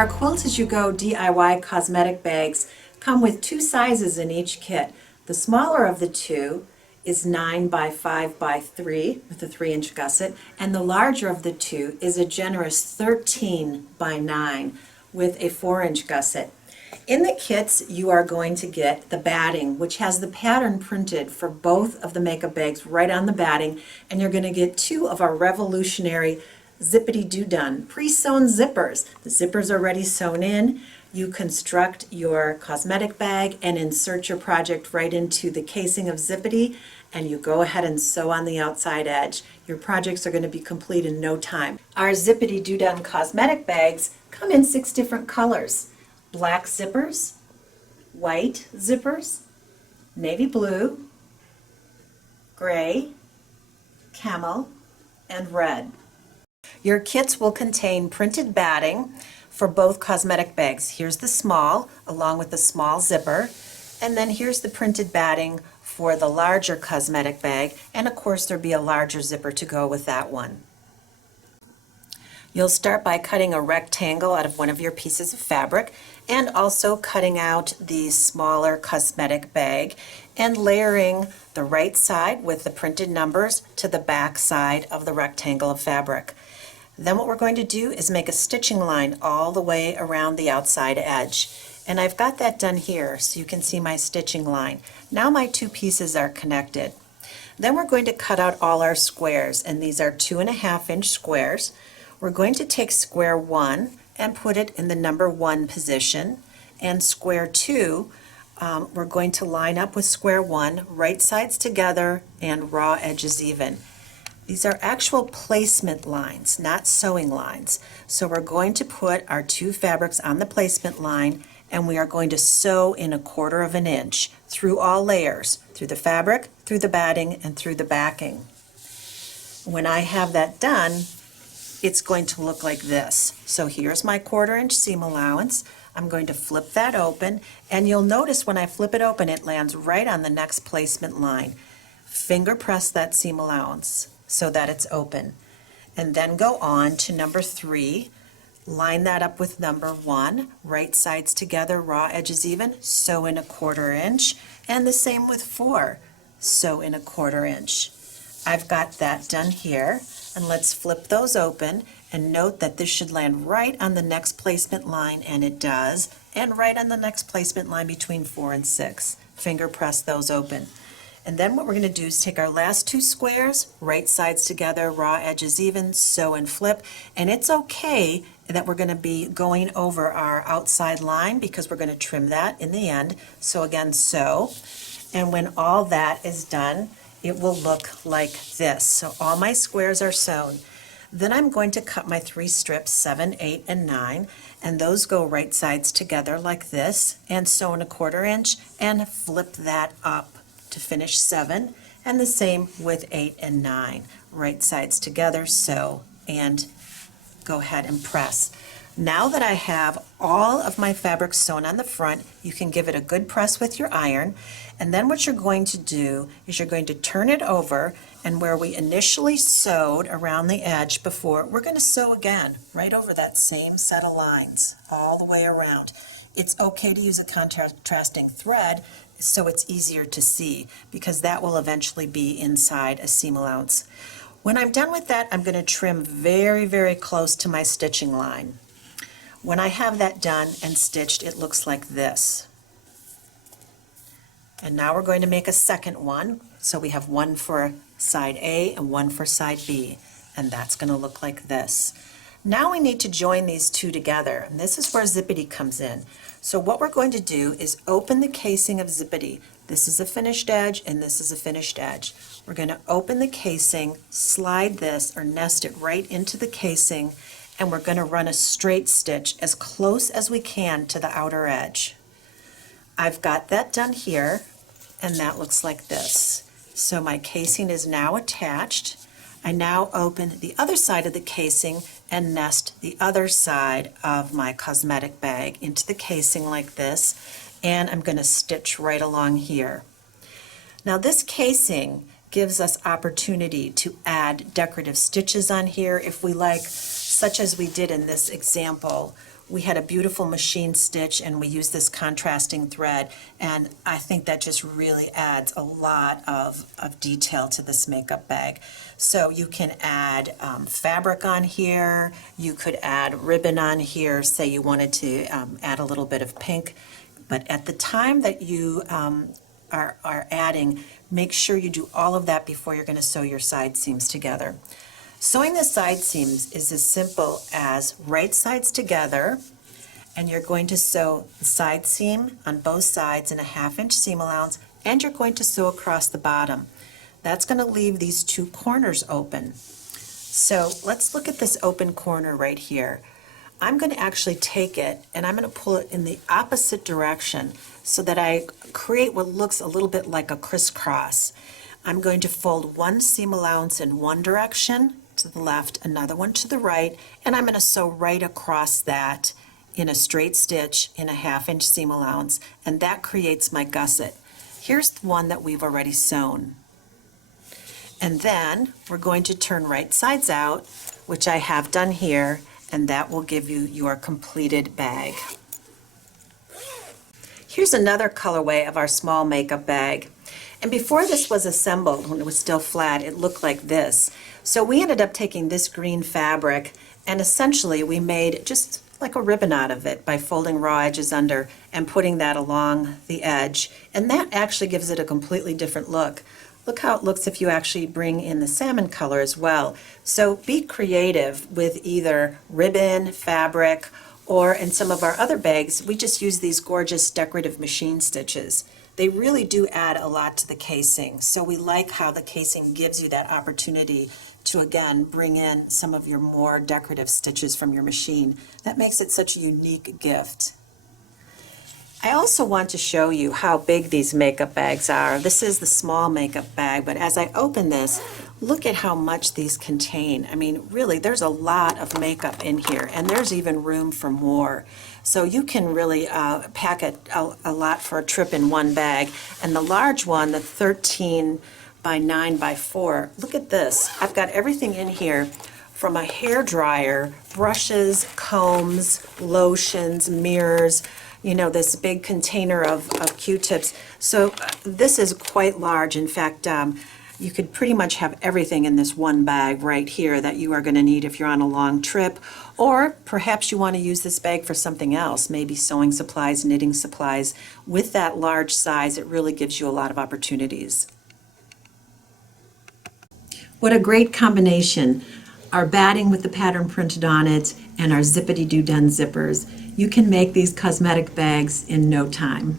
Our Quilt As You Go DIY cosmetic bags come with two sizes in each kit. The smaller of the two is 9 by 5 by 3 with a 3-inch gusset, and the larger of the two is a generous 13 by 9 with a 4-inch gusset. In the kits, you are going to get the batting, which has the pattern printed for both of the makeup bags right on the batting, and you're going to get two of our revolutionary Zippity-Do-Done pre-sewn zippers. The zippers are already sewn in. You construct your cosmetic bag and insert your project right into the casing of Zippity, and you go ahead and sew on the outside edge. Your projects are going to be complete in no time. Our Zippity-Do-Done cosmetic bags come in 6 different colors: black zippers, white zippers, navy blue, gray, camel, and red. Your kits will contain printed batting for both cosmetic bags. Here's the small, along with the small zipper, and then here's the printed batting for the larger cosmetic bag, and of course there'll be a larger zipper to go with that one. You'll start by cutting a rectangle out of one of your pieces of fabric and also cutting out the smaller cosmetic bag and layering the right side with the printed numbers to the back side of the rectangle of fabric. Then what we're going to do is make a stitching line all the way around the outside edge. And I've got that done here so you can see my stitching line. Now my two pieces are connected. Then we're going to cut out all our squares, and these are 2.5-inch squares. We're going to take square 1 and put it in the number 1 position, and square 2 we're going to line up with square 1, right sides together and raw edges even. These are actual placement lines, not sewing lines. So we're going to put our two fabrics on the placement line, and we are going to sew in 1/4 of an inch through all layers, through the fabric, through the batting, and through the backing. When I have that done, it's going to look like this. So here's my 1/4 inch seam allowance. I'm going to flip that open, and you'll notice when I flip it open, it lands right on the next placement line. Finger press that seam allowance so that it's open, and then go on to number 3. Line that up with number 1, right sides together, raw edges even, sew in 1/4 inch, and the same with 4, sew in 1/4 inch. I've got that done here, and let's flip those open and note that this should land right on the next placement line, and it does, and right on the next placement line between 4 and 6. Finger press those open. And then what we're going to do is take our last 2 squares, right sides together, raw edges even, sew and flip. And it's okay that we're going to be going over our outside line because we're going to trim that in the end. So again, sew. And when all that is done, it will look like this. So all my squares are sewn. Then I'm going to cut my 3 strips, 7, 8, and 9, and those go right sides together like this, and sew in 1/4 inch, and flip that up to finish 7, and the same with 8 and 9. Right sides together, sew, and go ahead and press. Now that I have all of my fabric sewn on the front, you can give it a good press with your iron, and then what you're going to do is you're going to turn it over, and where we initially sewed around the edge before, we're going to sew again right over that same set of lines all the way around. It's okay to use a contrasting thread so it's easier to see, because that will eventually be inside a seam allowance. When I'm done with that, I'm going to trim very, very close to my stitching line. When I have that done and stitched, it looks like this. And now we're going to make a second one. So we have one for side A and one for side B, and that's going to look like this. Now we need to join these two together, and this is where Zippity comes in. So what we're going to do is open the casing of Zippity. This is a finished edge, and this is a finished edge. We're going to open the casing, slide this, or nest it right into the casing, and we're going to run a straight stitch as close as we can to the outer edge. I've got that done here, and that looks like this. So my casing is now attached. I now open the other side of the casing and nest the other side of my cosmetic bag into the casing like this, and I'm going to stitch right along here. Now this casing gives us opportunity to add decorative stitches on here if we like, such as we did in this example, we had a beautiful machine stitch and we used this contrasting thread, and I think that just really adds a lot of detail to this makeup bag. So you can add fabric on here, you could add ribbon on here, say you wanted to add a little bit of pink, but at the time that you are adding, make sure you do all of that before you're going to sew your side seams together. Sewing the side seams is as simple as right sides together, and you're going to sew the side seam on both sides in a 1/2 inch seam allowance, and you're going to sew across the bottom. That's going to leave these 2 corners open. So let's look at this open corner right here. I'm going to actually take it and I'm going to pull it in the opposite direction so that I create what looks a little bit like a crisscross. I'm going to fold 1 seam allowance in one direction to the left, another one to the right, and I'm going to sew right across that in a straight stitch in a 1/2 inch seam allowance, and that creates my gusset. Here's the one that we've already sewn. And then we're going to turn right sides out, which I have done here, and that will give you your completed bag. Here's another colorway of our small makeup bag. And before this was assembled, when it was still flat, it looked like this. So we ended up taking this green fabric and essentially we made just like a ribbon out of it by folding raw edges under and putting that along the edge. And that actually gives it a completely different look. Look how it looks if you actually bring in the salmon color as well. So be creative with either ribbon, fabric, or in some of our other bags, we just use these gorgeous decorative machine stitches. They really do add a lot to the casing. So we like how the casing gives you that opportunity to, again, bring in some of your more decorative stitches from your machine. That makes it such a unique gift. I also want to show you how big these makeup bags are. This is the small makeup bag, but as I open this, look at how much these contain. I mean, really, there's a lot of makeup in here, and there's even room for more. So you can really pack a lot for a trip in one bag. And the large one, the 13 by 9 by 4, look at this. I've got everything in here from a hair dryer, brushes, combs, lotions, mirrors, you know, this big container of Q-tips. So this is quite large. In fact, you could pretty much have everything in this one bag right here that you are going to need if you're on a long trip, or perhaps you want to use this bag for something else, maybe sewing supplies, knitting supplies. With that large size, it really gives you a lot of opportunities. What a great combination. Our batting with the pattern printed on it and our Zippity-Do-Done zippers. You can make these cosmetic bags in no time.